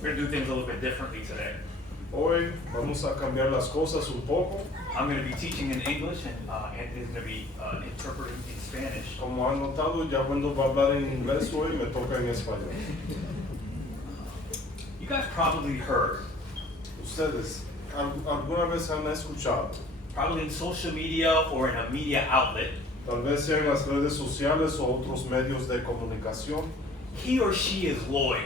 We're going to do things a little bit differently today. Hoy vamos a cambiar las cosas un poco. I'm going to be teaching in English and Anthony's going to be interpreting in Spanish. Como han notado, ya cuando va a hablar en inglés hoy, me toca en español. You guys probably heard, Ustedes, ¿alguna vez han escuchado? probably in social media or in a media outlet, Tal vez sea en las redes sociales o otros medios de comunicación. he or she is loyal,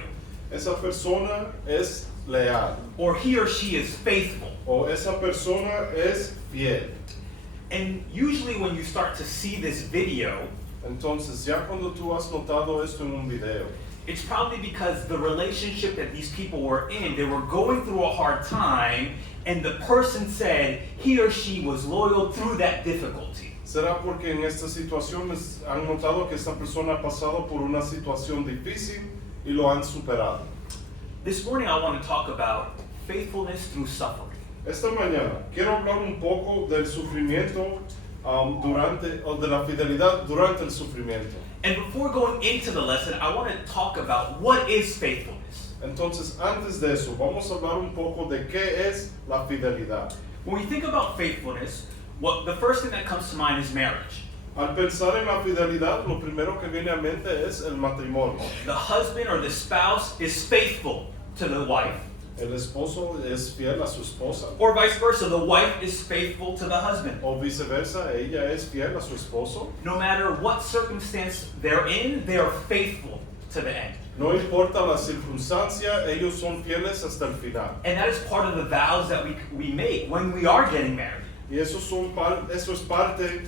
Esa persona es leal or he or she is faithful. o esa persona es fiel. And usually when you start to see this video, Entonces, ya cuando tú has notado esto en un video, it's probably because the relationship that these people were in, they were going through a hard time, and the person said he or she was loyal through that difficulty. será porque en esta situación han notado que esta persona ha pasado por una situación difícil y lo han superado. This morning I want to talk about faithfulness through suffering. Esta mañana quiero hablar un poco del sufrimiento o de la fidelidad durante el sufrimiento. And before going into the lesson, I want to talk about what is faithfulness. Entonces, antes de eso, vamos a hablar un poco de qué es la fidelidad. When we think about faithfulness, the first thing that comes to mind is marriage. Al pensar en la fidelidad, lo primero que viene a mente es el matrimonio. The husband or the spouse is faithful to the wife, El esposo es fiel a su esposa or vice versa, the wife is faithful to the husband. o viceversa, ella es fiel a su esposo. No matter what circumstance they're in, they are faithful to the end. No importa la circunstancia, ellos son fieles hasta el final. And that is part of the vows that we make when we are getting married. Y eso es parte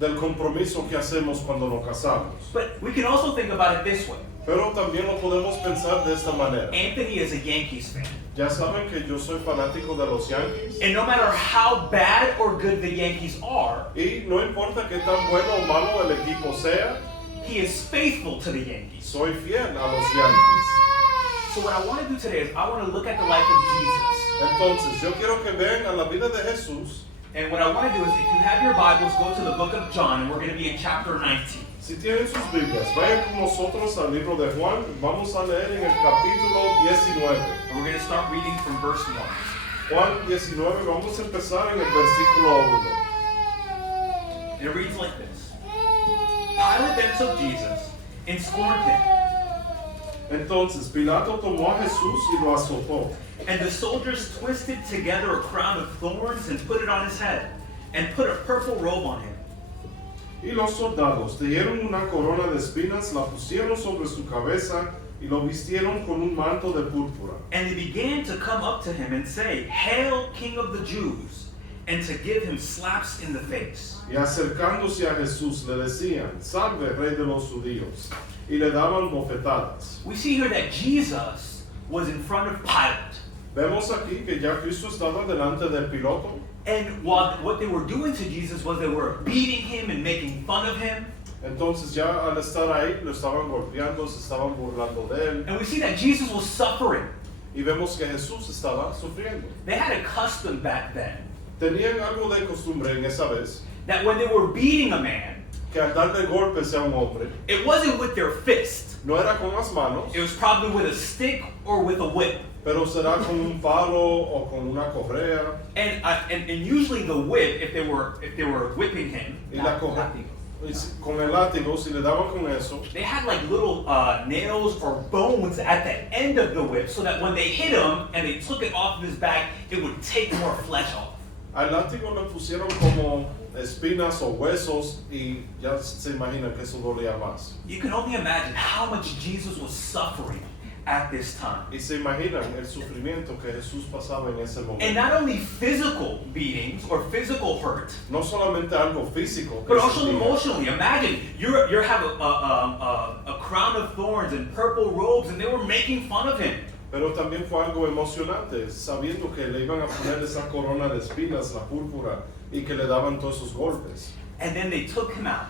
del compromiso que hacemos cuando nos casamos. But we can also think about it this way. Pero también lo podemos pensar de esta manera. Anthony is a Yankees fan. Ya saben que yo soy fanático de los Yankees. And no matter how bad or good the Yankees are, Y no importa qué tan bueno o malo el equipo sea, he is faithful to the Yankees. soy fiel a los Yankees. So what I want to do today is I want to look at the life of Jesus. Entonces, yo quiero que vean a la vida de Jesús. And what I want to do is, if you have your Bibles, go to the book of John, and we're going to be in chapter 19. Si tienen sus Biblias, vayan con nosotros al libro de Juan. Vamos a leer en el capítulo 19. And we're going to start reading from verse 1. Juan 19, vamos a empezar en el versículo 1. And it reads like this. Pilate then took Jesus and scorned him. Entonces, Pilato tomó a Jesús y lo azotó. And the soldiers twisted together a crown of thorns and put it on his head, and put a purple robe on him. Y los soldados dieron una corona de espinas, la pusieron sobre su cabeza y lo vistieron con un manto de púrpura. And they began to come up to him and say, Hail, King of the Jews, and to give him slaps in the face. Y acercándose a Jesús le decían, Salve, Rey de los Judíos. Y le daban bofetadas. We see here that Jesus was in front of Pilate. Vemos aquí que ya Cristo estaba delante del Piloto. And what they were doing to Jesus was they were beating him and making fun of him. Entonces ya al estar ahí lo estaban golpeando, se estaban burlando de él. And we see that Jesus was suffering. Y vemos que Jesús estaba sufriendo. They had a custom back then Tenían algo de costumbre en esa vez, that when they were beating a man, que al darle golpes a un hombre, it wasn't with their fist. no era con las manos, It was probably with a stick or with a whip. pero será con un palo o con una correa. And usually the whip, if they were whipping him, Y la correa, con el látigo, si le daban con eso, they had like little nails or bones at the end of the whip, so that when they hit him and they took it off of his back, it would take more flesh off. al látigo le pusieron como espinas o huesos y ya se imaginan que eso dolía más. You can only imagine how much Jesus was suffering at this time. Y se imaginan el sufrimiento que Jesús pasaba en ese And momento. not only physical beatings or physical hurt, No solamente algo físico, que but also sentía, emotionally. Imagine you have a crown of thorns and purple robes, and they were making fun of him. pero también fue algo emocionante, sabiendo que le iban a poner esa corona de espinas, la púrpura, y que le daban todos esos golpes. And then they took him out.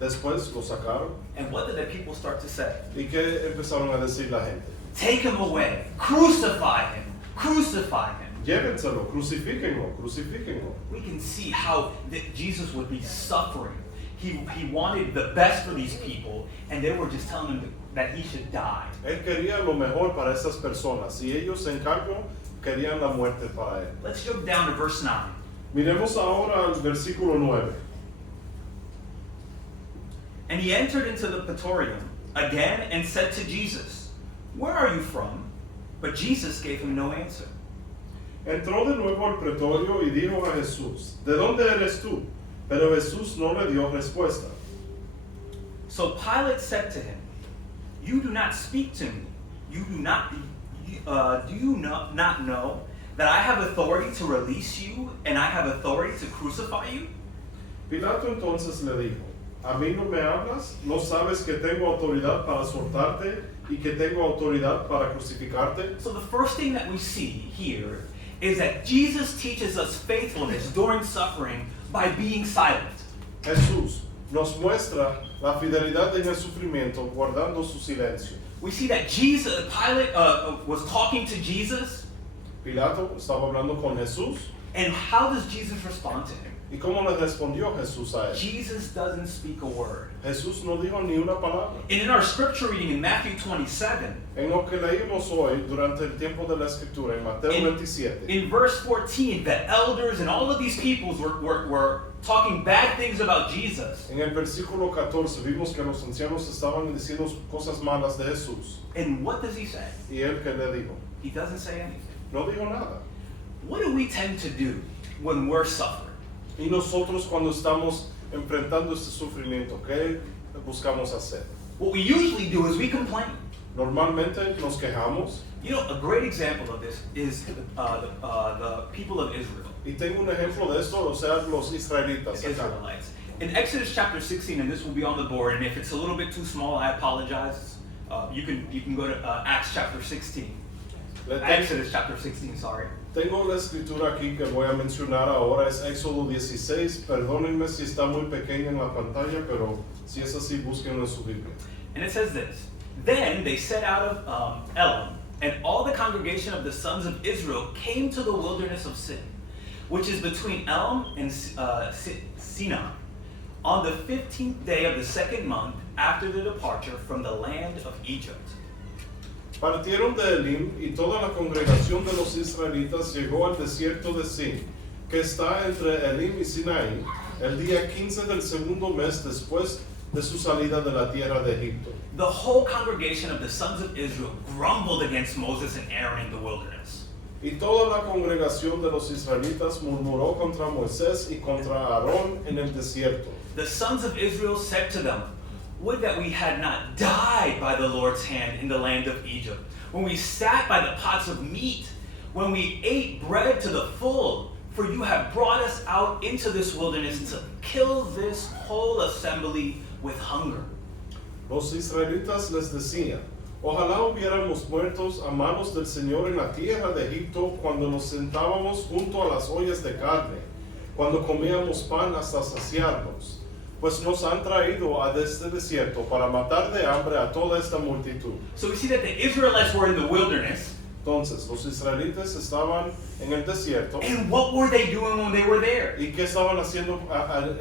Después lo sacaron, And what did the people start to say? ¿y qué empezaron a decir la gente? Take him away. Crucify him. Crucify him. Llévenselo, crucifíquenlo, crucifíquenlo. We can see how Jesus would be suffering. He wanted the best for these people, and they were just telling him that he should die. Él quería lo mejor para esas personas y ellos en cambio querían la muerte para él. Let's jump down to verse 9. Miremos ahora al versículo 9. And he entered into the praetorium again and said to Jesus, "Where are you from?" But Jesus gave him no answer. Entró de nuevo al pretorio y dijo a Jesús, ¿de dónde eres tú? Pero Jesús no le dio respuesta. So Pilate said to him, "You do not speak to me. Do you not know that I have authority to release you and I have authority to crucify you?" Pilato entonces le dijo, ¿a mí no me hablas? ¿No sabes que tengo autoridad para soltarte y que tengo autoridad para crucificarte? So the first thing that we see here is that Jesus teaches us faithfulness during suffering by being silent. Jesús nos muestra la fidelidad en el sufrimiento guardando su silencio. We see that Pilate was talking to Jesus, Pilato estaba hablando con Jesús and how does Jesus respond to him? y cómo le respondió Jesús a él. Jesus doesn't speak a word. Jesús no dijo ni una palabra. And in our scripture reading in Matthew 27, En lo que leímos hoy durante el tiempo de la escritura en Mateo 27, in verse 14, the elders and all of these peoples were talking bad things about Jesus. en el versículo 14 vimos que los ancianos estaban diciendo cosas malas de Jesús. And what does he say? ¿Y él qué le dijo? He doesn't say anything. No dijo nada. What do we tend to do when we're suffering? Y nosotros cuando estamos enfrentando este sufrimiento, ¿qué buscamos hacer? What we usually do is we complain. Normalmente nos quejamos You know, a great example of this is the people of Israel, y tengo un ejemplo de esto, o sea, los israelitas. the acá. Israelites. In Exodus chapter 16, and this will be on the board, and if it's a little bit too small, I apologize. You can go to Acts chapter 16. Le ten- Exodus chapter 16, sorry. Tengo la escritura aquí que voy a mencionar ahora, es Éxodo 16. Perdónenme si está muy pequeña en la pantalla, pero si es así, búsquenlo en su Biblia. And it says this: Then they set out of Elim, and all the congregation of the sons of Israel came to the wilderness of Sin, which is between Elim and Sinai, on the 15th day of the second month after the departure from the land of Egypt. Partieron de Elim y toda la congregación de los israelitas llegó al desierto de Sin, que está entre Elim y Sinaí, el día 15 del segundo mes después de su salida de la tierra de Egipto. The whole congregation of the sons of Israel grumbled against Moses and Aaron in the wilderness. Y toda la congregación de los israelitas murmuró contra Moisés y contra Aarón en el desierto. The sons of Israel said to them, "Would that we had not died by the Lord's hand in the land of Egypt, when we sat by the pots of meat, when we ate bread to the full, for you have brought us out into this wilderness to kill this whole assembly with hunger." Los israelitas les decían, ojalá hubiéramos muertos a manos del Señor en la tierra de Egipto cuando nos sentábamos junto a las ollas de carne, cuando comíamos pan hasta saciarnos, pues nos han traído a este desierto para matar de hambre a toda esta multitud. So we see that the Israelites were in the wilderness, Entonces, los israelitas estaban en el desierto. and what were they doing when they were there? ¿Y qué estaban haciendo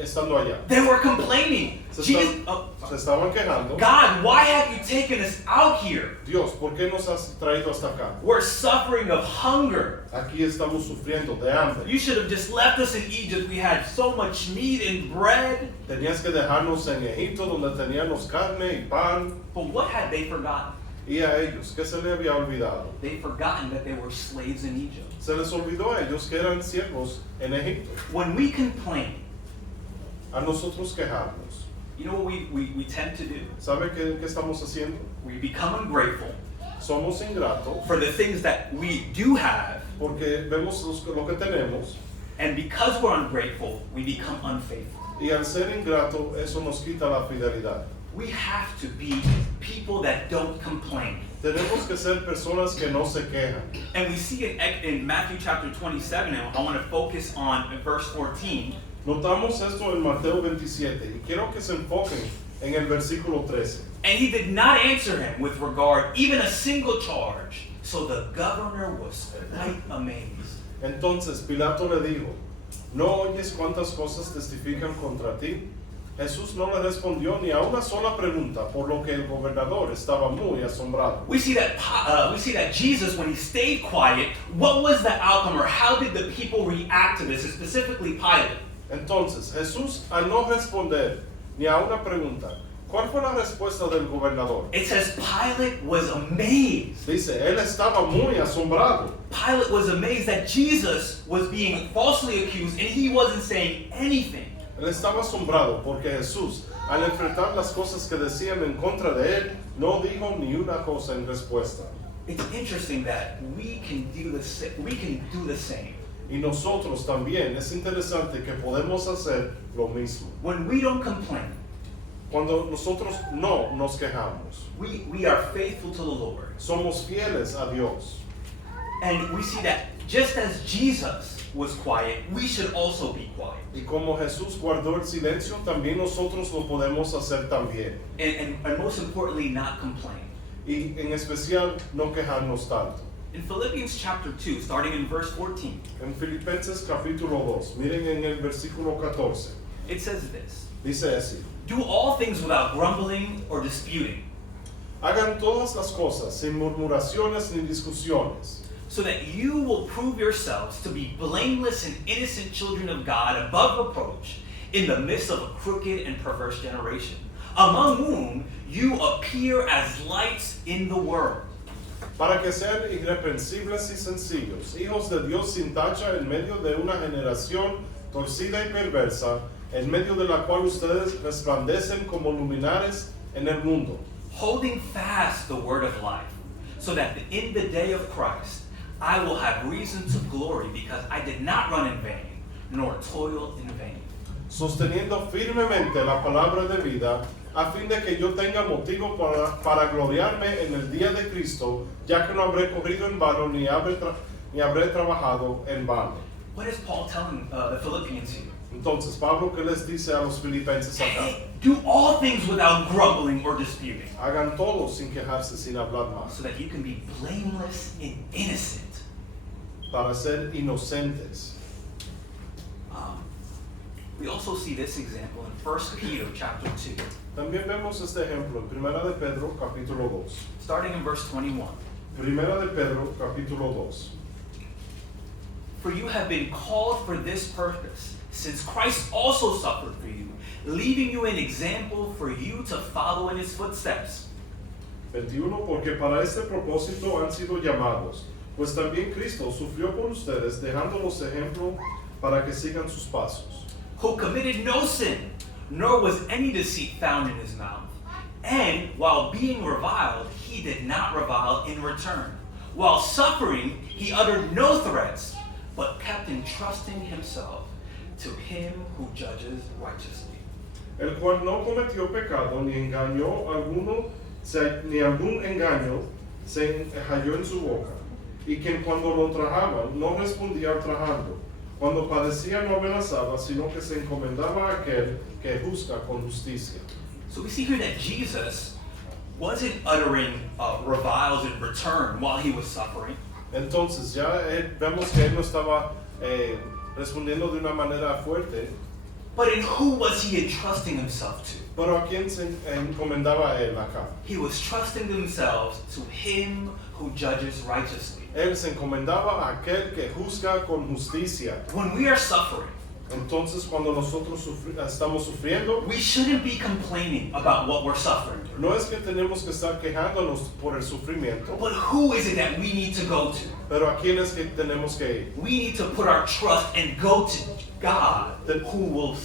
estando allá? They were complaining. Se Se estaban quejando. God, why have you taken us out here? Dios, ¿por qué nos has traído hasta acá? We're suffering of hunger. Aquí estamos sufriendo de hambre. You should have just left us in Egypt. We had so much meat and bread. Tenías que dejarnos en Egipto donde teníamos carne y pan. But what had they forgotten? Y a ellos, ¿qué se les había olvidado? They'd forgotten that they were slaves in Egypt. Se les olvidó a ellos que eran siervos en Egipto. When we complain, A nosotros quejarnos. you know what we tend to do? ¿Sabe qué estamos haciendo? We become ungrateful Somos ingratos for the things that we do have. porque vemos lo que tenemos And because we're ungrateful, we become unfaithful. y al ser ingrato eso nos quita la fidelidad. We have to be people that don't complain. Tenemos que ser personas que no se quejan. And we see in Matthew chapter 27, and I want to focus on verse 14. Notamos esto en Mateo 27 y quiero que se enfoquen en el versículo 13. And he did not answer him with regard even a single charge. So the governor was quite amazed. Entonces Pilato le dijo, ¿no oyes cuántas cosas testifican contra ti? Jesús no le respondió ni a una sola pregunta, por lo que el gobernador estaba muy asombrado. We see that Jesus, when he stayed quiet, what was the outcome, or how did the people react to this, and specifically Pilate? Entonces, Jesús, al no responder ni a una pregunta, ¿cuál fue la respuesta del gobernador? It says Pilate was amazed. Dice, él estaba muy asombrado. Pilate was amazed that Jesus was being falsely accused and he wasn't saying anything. Él estaba asombrado porque Jesús, al enfrentar las cosas que decían en contra de él, no dijo ni una cosa en respuesta. It's interesting that we can do the same. Y nosotros también, es interesante que podemos hacer lo mismo. When we don't complain, Cuando nosotros no nos quejamos, we are faithful to the Lord. somos fieles a Dios. And we see that just as Jesus was quiet, we should also be quiet. Y como Jesús guardó el silencio, también nosotros lo podemos hacer también. And most importantly, not complain. Y en especial, no quejarnos tanto. In Philippians chapter 2, starting in verse 14, En Filipenses capítulo 2, miren en el versículo 14, it says this: dice así: Do all things without grumbling or disputing, Hagan todas las cosas sin murmuraciones ni discusiones, so that you will prove yourselves to be blameless and innocent children of God, above reproach, in the midst of a crooked and perverse generation, among whom you appear as lights in the world. para que sean irreprensibles y sencillos, hijos de Dios sin tacha en medio de una generación torcida y perversa, en medio de la cual ustedes resplandecen como luminares en el mundo, Holding fast the word of life, so that in the day of Christ I will have reason to glory, because I did not run in vain, nor toil in vain. sosteniendo firmemente la palabra de vida, a fin de que yo tenga motivo para gloriarme en el día de Cristo, ya que no habré corrido en vano ni habré trabajado en vano. What is Paul telling the Philippians here? Entonces, Pablo, ¿qué les dice a los filipenses acá? Hey, do all things without grumbling or disputing, Hagan todo sin quejarse, sin hablar más, so that you can be blameless and innocent. para ser inocentes. We also see this example in 1 Peter chapter 2, También vemos este ejemplo en Primera de Pedro, capítulo 2. starting in verse 21. Primera de Pedro, capítulo 2. For you have been called for this purpose, since Christ also suffered for you, leaving you an example for you to follow in his footsteps. 21. Porque para este propósito han sido llamados, pues también Cristo sufrió por ustedes, dejándolos ejemplo para que sigan sus pasos. Who committed no sin, nor was any deceit found in his mouth. And while being reviled, he did not revile in return. While suffering, he uttered no threats, but kept entrusting himself to him who judges righteously. El cual no cometió pecado, ni engañó alguno, ni algún engaño se halló en su boca, y quien cuando lo trajaban no respondía al trajarlo. Cuando padecía no amenazaba, sino que se encomendaba a aquel que juzga con justicia. So we see here that Jesus wasn't uttering reviles in return while he was suffering. Entonces ya vemos que él no estaba respondiendo de una manera fuerte, But in who was he entrusting himself to? pero a quién se encomendaba él acá. He was trusting themselves to him who judges righteously. Él se encomendaba a aquel que juzga con justicia. When we are suffering, Entonces cuando nosotros estamos sufriendo, we shouldn't be complaining about what we're suffering through. no es que tenemos que estar quejándonos por el sufrimiento, But who is it that we need to go to? pero a quién es que tenemos que ir. We need to put our trust and go to God, who will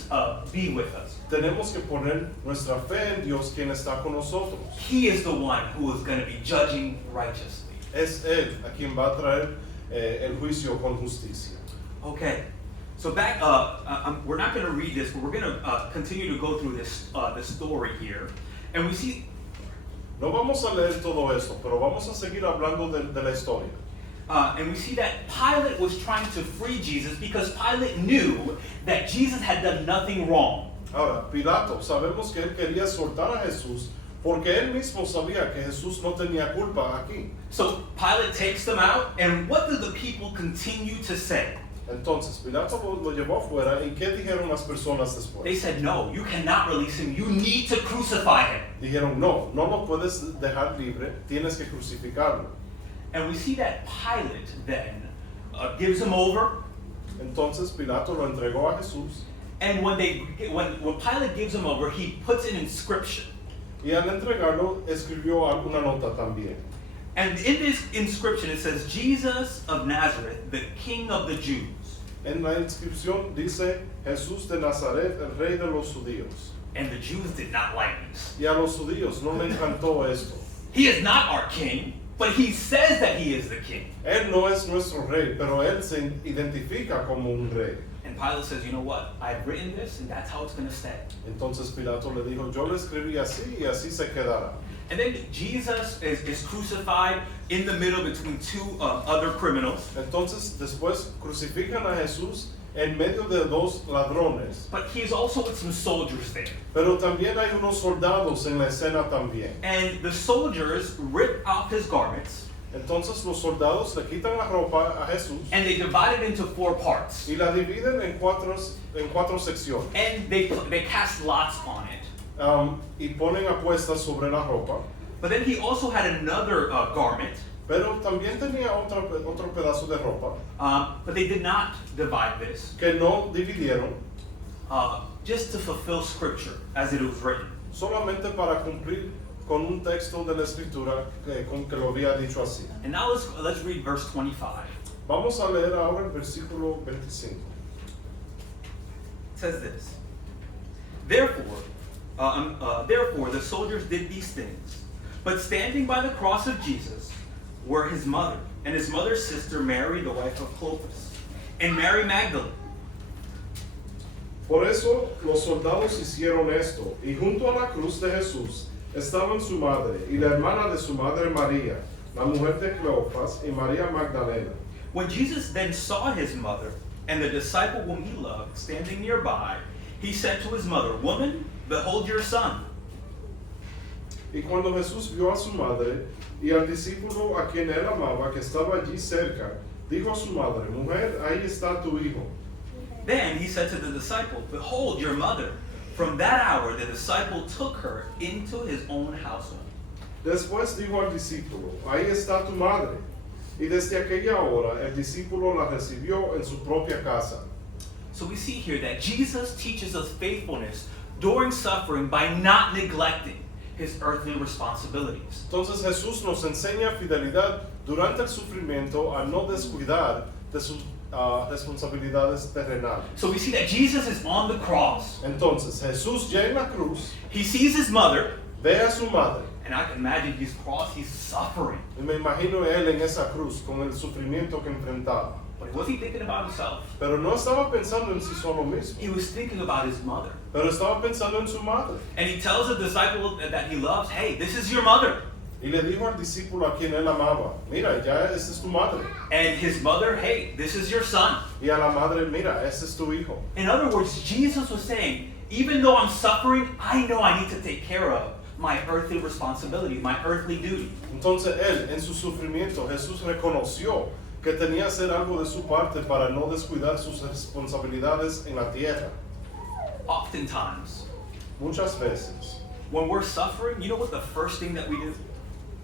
be with us. Tenemos que poner nuestra fe en Dios, quien está con nosotros. He is the one who is going to be judging righteously. Es Él a quien va a traer el juicio con justicia. Okay, so back. We're not going to read this, but we're going to continue to go through this story here, and we see. No vamos a leer todo esto, pero vamos a seguir hablando de la historia. And we see that Pilate was trying to free Jesus because Pilate knew that Jesus had done nothing wrong. Ahora, Pilato, sabemos que él quería soltar a Jesús porque él mismo sabía que Jesús no tenía culpa aquí. So Pilate takes them out, and what do the people continue to say? Entonces Pilato lo llevó afuera y ¿qué dijeron las personas They después? said, no, you cannot release him. You need to crucify him. Dijeron, no, no lo puedes dejar libre, tienes que crucificarlo. And we see that Pilate then gives him over. Entonces Pilato lo entregó a Jesús And when Pilate gives him over, he puts an inscription. y al entregarlo escribió una nota también. And in this inscription it says, Jesus of Nazareth, the King of the Jews. En la inscripción dice Jesús de Nazaret, el rey de los judíos. And the Jews did not like this. Y a los judíos no le encantó esto. He is not our king, but he says that he is the king. Él no es nuestro rey, pero él se identifica como un rey. And Pilate says, you know what? I've written this, and that's how it's going to stay. Entonces Pilato le dijo, yo lo escribí así y así se quedará. And then Jesus is crucified in the middle between two other criminals. Entonces después crucifican a Jesús en medio de dos ladrones. But he's also with some soldiers there. Pero también hay unos soldados en la escena también. And the soldiers rip off his garments, Entonces los soldados le quitan la ropa a Jesús and they divide it into 4 parts. y la dividen en cuatro secciones. And they cast lots on it. Y ponen apuestas sobre la ropa. But then he also had another garment, Pero también tenía otro pedazo de ropa but they did not divide this, que no dividieron just to fulfill scripture as it was written. solamente para cumplir con un texto de la escritura que lo había dicho así. And now let's read verse 25. Vamos a leer ahora el versículo 25. It says this. Therefore the soldiers did these things. But standing by the cross of Jesus were his mother, and his mother's sister Mary, the wife of Clopas, and Mary Magdalene. Por eso los soldados hicieron esto, y junto a la cruz de Jesús estaban su madre y la hermana de su madre María, la mujer de Cleofas y María Magdalena. When Jesus then saw his mother and the disciple whom he loved standing nearby, he said to his mother, Woman, behold your son. Y cuando Jesús vio a su madre y al discípulo a quien él amaba que estaba allí cerca, dijo a su madre, Mujer, ahí está tu hijo. Then he said to the disciple, Behold your mother. From that hour the disciple took her into his own household. Después dijo al discípulo, Ahí está tu madre. Y desde aquella hora el discípulo la recibió en su propia casa. So we see here that Jesus teaches us faithfulness during suffering by not neglecting his earthly responsibilities. Entonces Jesús nos enseña fidelidad durante el sufrimiento a no descuidar de sus responsabilidades terrenales. So we see that Jesus is on the cross. Entonces Jesús ya en la cruz He sees his mother, ve a su madre. and I can imagine he's suffering. Y me imagino él en esa cruz con el sufrimiento que enfrentaba. But was he thinking about himself? Pero no estaba pensando en sí solo mismo, He was thinking about his mother. pero estaba pensando en su madre. And he tells the disciple that he loves, hey, this is your mother. Y le dijo al discípulo a quien él amaba, mira, ya esa es tu madre. And his mother, hey, this is your son. Y a la madre, mira, ese es tu hijo. In other words, Jesus was saying, even though I'm suffering, I know I need to take care of my earthly responsibility, my earthly duty. Entonces él, en su sufrimiento, Jesús reconoció que tenía que hacer algo de su parte para no descuidar sus responsabilidades en la tierra. Oftentimes, Muchas veces, when we're suffering, you know what the first thing that we do?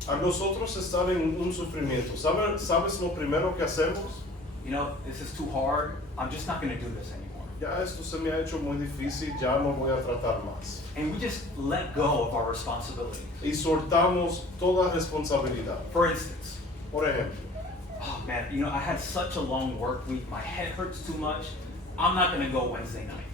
a nosotros estar en un sufrimiento, ¿sabes lo primero que hacemos? You know, this is too hard. I'm just not going to do this anymore. Ya esto se me ha hecho muy difícil, ya no voy a tratar más. And we just let go of our responsibility. Y soltamos toda responsabilidad. For instance, Por ejemplo, oh man, you know, I had such a long work week. My head hurts too much. I'm not going to go Wednesday night.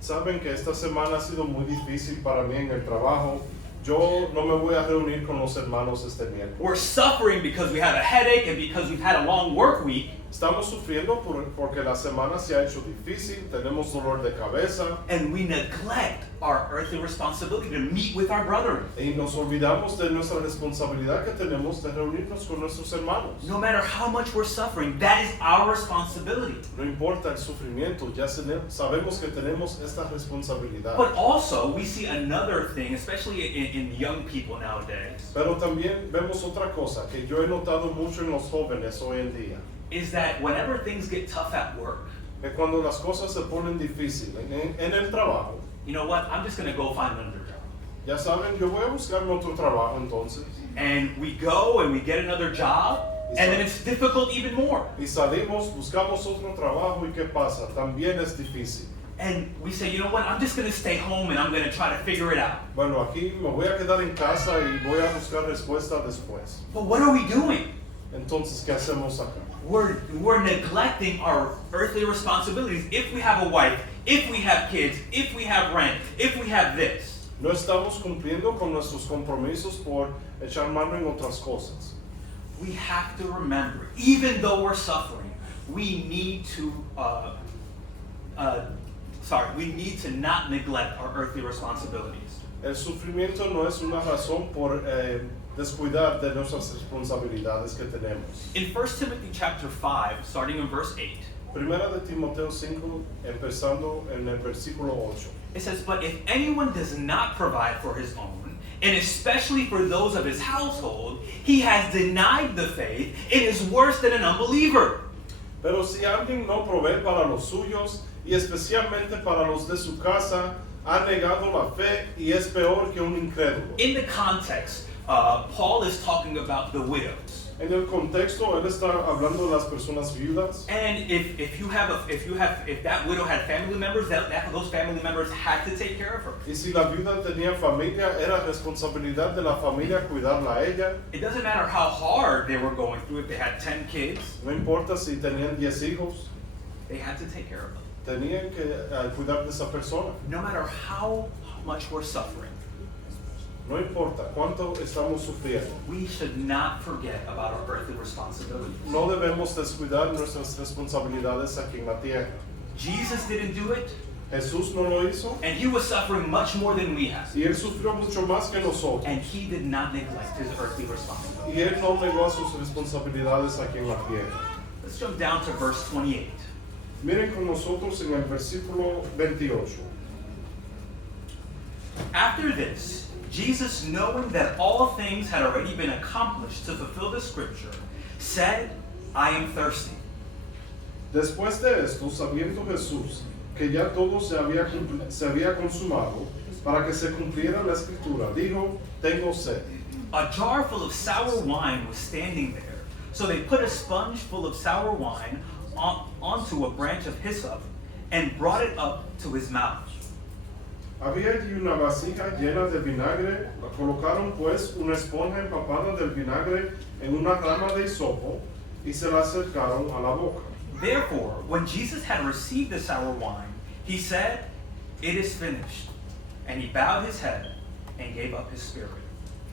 saben que esta semana ha sido muy difícil para mí en el trabajo. Yo no me voy a reunir con los hermanos este miércoles. We're suffering because we have a headache and because we've had a long work week. Estamos sufriendo porque la semana se ha hecho difícil, tenemos dolor de cabeza And we neglect our earthly responsibility to meet with our brethren. y nos olvidamos de nuestra responsabilidad que tenemos de reunirnos con nuestros hermanos. No matter how much we're suffering, that is our responsibility. No importa el sufrimiento, ya sabemos que tenemos esta responsabilidad. But also, we see another thing, especially in young people nowadays. Pero también vemos otra cosa que yo he notado mucho en los jóvenes hoy en día. is that whenever things get tough at work, que cuando las cosas se ponen difíciles en el trabajo, you know what? I'm just going to go find another job. ya saben, yo voy a buscar otro trabajo entonces. And we go and we get another job, and then it's difficult even more. Y salimos, buscamos otro trabajo y ¿qué pasa? También es difícil. And we say, you know what? I'm just going to stay home and I'm going to try to figure it out. Bueno, aquí me voy a quedar en casa y voy a buscar respuesta después. But what are we doing? Entonces, ¿qué hacemos acá? We're neglecting our earthly responsibilities. If we have a wife, if we have kids, if we have rent, if we have this. No estamos cumpliendo con nuestros compromisos por echar mano en otras cosas. We have to remember, even though we're suffering, we need to we need to not neglect our earthly responsibilities. El sufrimiento no es una razón por descuidar de nuestras responsabilidades que tenemos. In 1 Timothy chapter 5, starting in verse 8, Primera de Timoteo 5, empezando en el versículo 8. it says, "But if anyone does not provide for his own, and especially for those of his household, he has denied the faith and is worse than an unbeliever." Pero si alguien no provee para los suyos, y especialmente para los de su casa, ha negado la fe y es peor que un incrédulo. In the context, Paul is talking about the widows. En el contexto, él está hablando de las personas viudas. And if that widow had family members, those family members had to take care of her. Y si la viuda tenía familia, era responsabilidad de la familia cuidarla a ella. It doesn't matter how hard they were going through. If they had 10 kids, No importa si tenían 10 hijos, they had to take care of them. tenían que cuidar de esa persona. No matter how much we're suffering, No importa cuánto estamos sufriendo. we should not forget about our earthly responsibilities. No debemos descuidar nuestras responsabilidades aquí en la tierra. Jesus didn't do it, Jesús no lo hizo and he was suffering much more than we have. y él sufrió mucho más que nosotros. And he did not neglect his earthly responsibilities. Y él no negó sus responsabilidades aquí en la tierra. Let's jump down to verse 28. Miren con nosotros en el versículo 28. After this, Jesus, knowing that all things had already been accomplished to fulfill the scripture, said, "I am thirsty." Después de esto, sabiendo Jesús que ya todo se había consumado, para que se cumpliera la escritura, dijo, tengo sed. A jar full of sour wine was standing there. So they put a sponge full of sour wine onto a branch of hyssop and brought it up to his mouth. Había allí una vasija llena de vinagre, la colocaron pues una esponja empapada del vinagre en una rama de hisopo y se la acercaron a la boca. Therefore, when Jesus had received the sour wine, he said, "It is finished." And he bowed his head and gave up his spirit.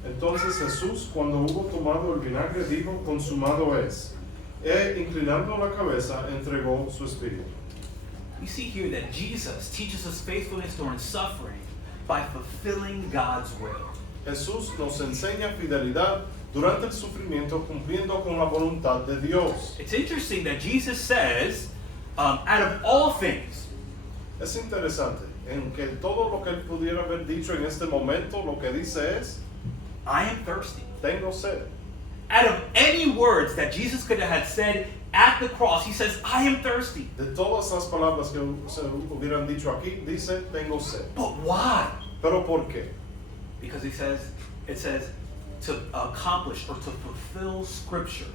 Entonces Jesús, cuando hubo tomado el vinagre, dijo, consumado es. E inclinando la cabeza, entregó su espíritu. We see here that Jesus teaches us faithfulness during suffering by fulfilling God's will. Jesús nos enseña fidelidad durante el sufrimiento cumpliendo con la voluntad de Dios. It's interesting that Jesus says, out of all things, Es interesante en que todo lo que él pudiera haber dicho en este momento, lo que dice es, I am thirsty. tengo sed. Out of any words that Jesus could have had said at the cross, he says, I am thirsty. De todas las palabras que se hubieran dicho aquí, dice, tengo sed. But why? ¿Pero por qué? Because it says to accomplish or to fulfill scripture.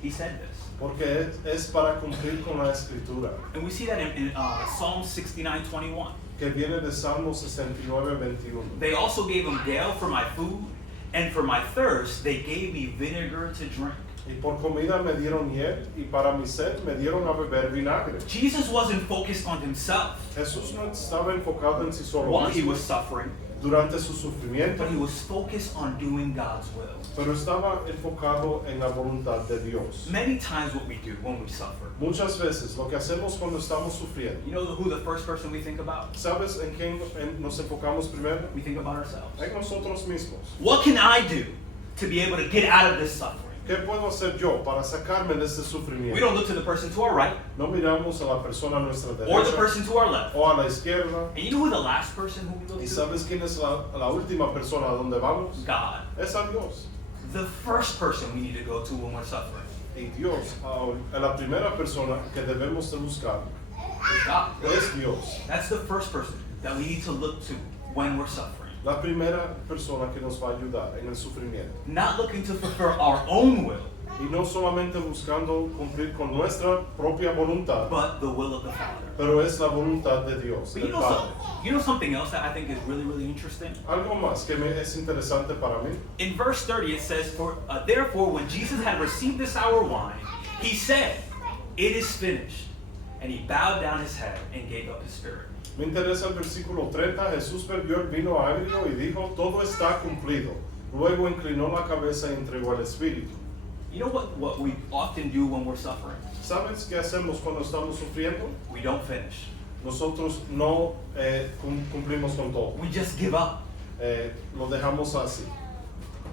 He said this. Porque es para cumplir con la escritura, And we see that in Psalm 69:21. que viene de Salmo 69:21. They also gave him gale for my food, and for my thirst they gave me vinegar to drink. Y por comida me dieron hiel, y para mi sed me dieron a beber vinagre. Jesus wasn't focused on himself Jesús no estaba enfocado en sí solo while he mismo was suffering, durante su sufrimiento, but he was focused on doing God's will. pero estaba enfocado en la voluntad de Dios. Many times what we do when we suffer, Muchas veces lo que hacemos cuando estamos sufriendo, you know who the first person we think about? ¿sabes en quién nos enfocamos primero? We think about ourselves. En nosotros mismos. What can I do to be able to get out of this suffering? ¿Qué puedo hacer yo para sacarme de este We sufrimiento? don't look to the person to our right No miramos a la persona a nuestra or the derecha person to our left. o a la izquierda. And you know who the last person who we look ¿Y to? sabes quién es la última persona a donde vamos? God. Es a Dios. The first person we need to go to when we're suffering. Y Dios, la primera persona que debemos de buscar Is God. es Dios. That's the first person that we need to look to when we're suffering. La primera persona que nos va a ayudar en el sufrimiento. Not looking to fulfill our own will, Y no solamente buscando cumplir con nuestra propia voluntad, but the will of the Father. pero es la voluntad de Dios, But del Padre. you know something else that I think is really, really interesting? Algo más que es interesante para mí. In verse 30 it says, Therefore when Jesus had received the sour wine, he said, It is finished. And he bowed down his head and gave up his spirit. Me interesa el versículo 30. Jesús bebió el vino agrio y dijo, todo está cumplido. Luego inclinó la cabeza y entregó el espíritu. You know what we often do when we're suffering? ¿Sabes qué hacemos cuando estamos sufriendo? We don't finish. Nosotros no cumplimos con todo. We just give up. Lo dejamos así.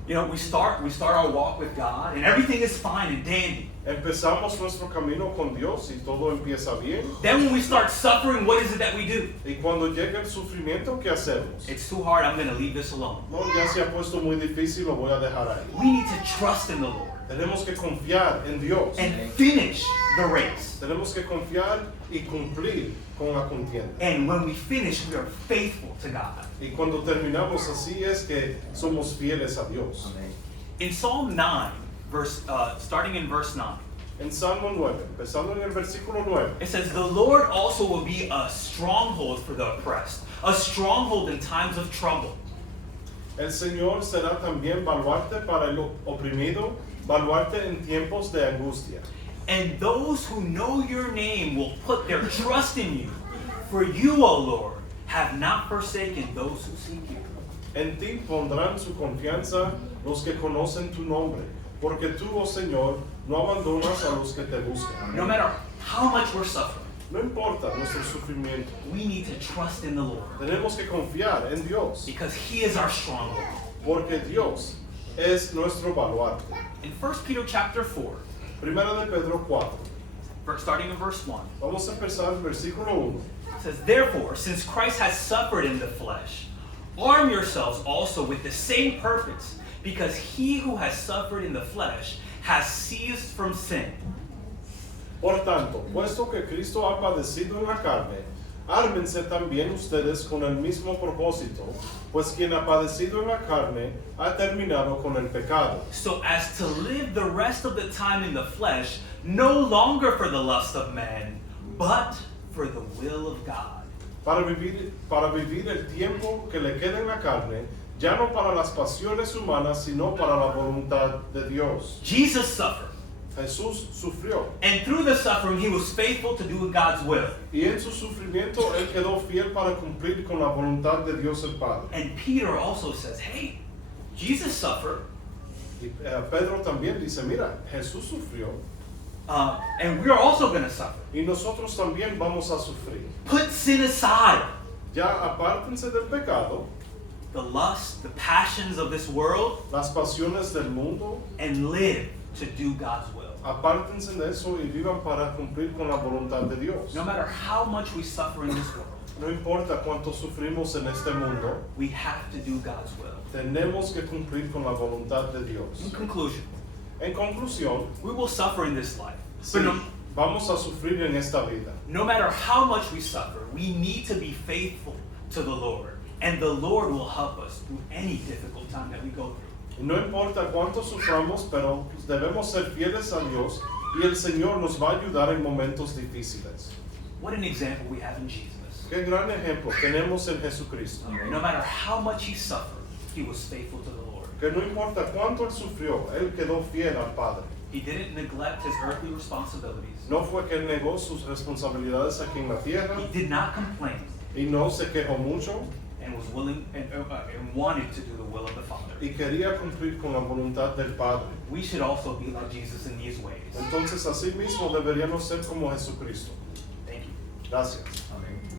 You know, we start our walk with God and everything is fine and dandy. Empezamos nuestro camino con Dios y todo empieza bien. Then when we start suffering, what is it that we do? Y cuando llega el sufrimiento, ¿qué hacemos? It's too hard, I'm going to leave this alone. No, ya se ha puesto muy difícil, lo voy a dejar ahí. We need to trust in the Lord Tenemos que confiar en Dios. and finish the race. Tenemos que confiar y cumplir con la contienda. And when we finish, we are faithful to God. Y cuando terminamos así es que somos fieles a Dios. In Psalm 9, starting in verse 9, En Salmo 9, empezando en el versículo 9, it says, The Lord also will be a stronghold for the oppressed, a stronghold in times of trouble. el Señor será también baluarte para el oprimido, baluarte en tiempos de angustia. And those who know your name will put their trust in you. For you, O Lord, have not forsaken those who seek you. En ti pondrán su confianza los que conocen tu nombre, porque tú, oh Señor, no abandonas a los que te buscan. No matter how much we're suffering, No importa nuestro sufrimiento, we need to trust in the Lord tenemos que confiar en Dios, because He is our stronghold. porque Dios es nuestro baluarte. In 1 Peter chapter 4, Primera de Pedro 4, starting in verse 1, vamos a empezar el versículo 1. it says, Therefore, since Christ has suffered in the flesh, arm yourselves also with the same purpose, because he who has suffered in the flesh has ceased from sin. Por tanto, puesto que Cristo ha padecido en la carne, ármense también ustedes con el mismo propósito, pues quien ha padecido en la carne ha terminado con el pecado, So as to live the rest of the time in the flesh, no longer for the lust of man, but for the will of God. para vivir el tiempo que le queda en la carne, ya no para las pasiones humanas, sino para la voluntad de Dios. Jesus suffered, Jesús sufrió, and through the suffering he was faithful to do God's will. y en su sufrimiento él quedó fiel para cumplir con la voluntad de Dios el Padre. And Peter also says, hey, Jesus suffered, Y Pedro también dice, mira, Jesús sufrió, and we're also going to suffer. y nosotros también vamos a sufrir. Put sin aside. Ya apártense del pecado, The lust, the passions of this world, las pasiones del mundo, and live to do God's will. apártense de eso y vivan para cumplir con la voluntad de Dios. No matter how much we suffer in this world, No importa cuánto sufrimos en este mundo, we have to do God's will. tenemos que cumplir con la voluntad de In Dios. conclusion, En conclusión, we will suffer in this life. sí, But vamos a sufrir en esta vida. no matter how much we suffer, we need to be faithful to the Lord. And the Lord will help us through any difficult time that we go through. Y no importa cuánto suframos, pero debemos ser fieles a Dios y el Señor nos va a ayudar en momentos difíciles. What an example we have in Jesus. Qué gran ejemplo tenemos en Jesucristo. No matter how much he suffered, he was faithful to the Lord. Que no importa cuánto él sufrió, él quedó fiel al Padre. He didn't neglect his earthly responsibilities. No fue que él negó sus responsabilidades aquí en la tierra He did not complain y no se quejó mucho and was willing and wanted to do the will of the Father. y quería cumplir con la voluntad del Padre. We should also be like Jesus in these ways. Entonces así mismo deberíamos ser como Jesucristo. Thank you. Gracias.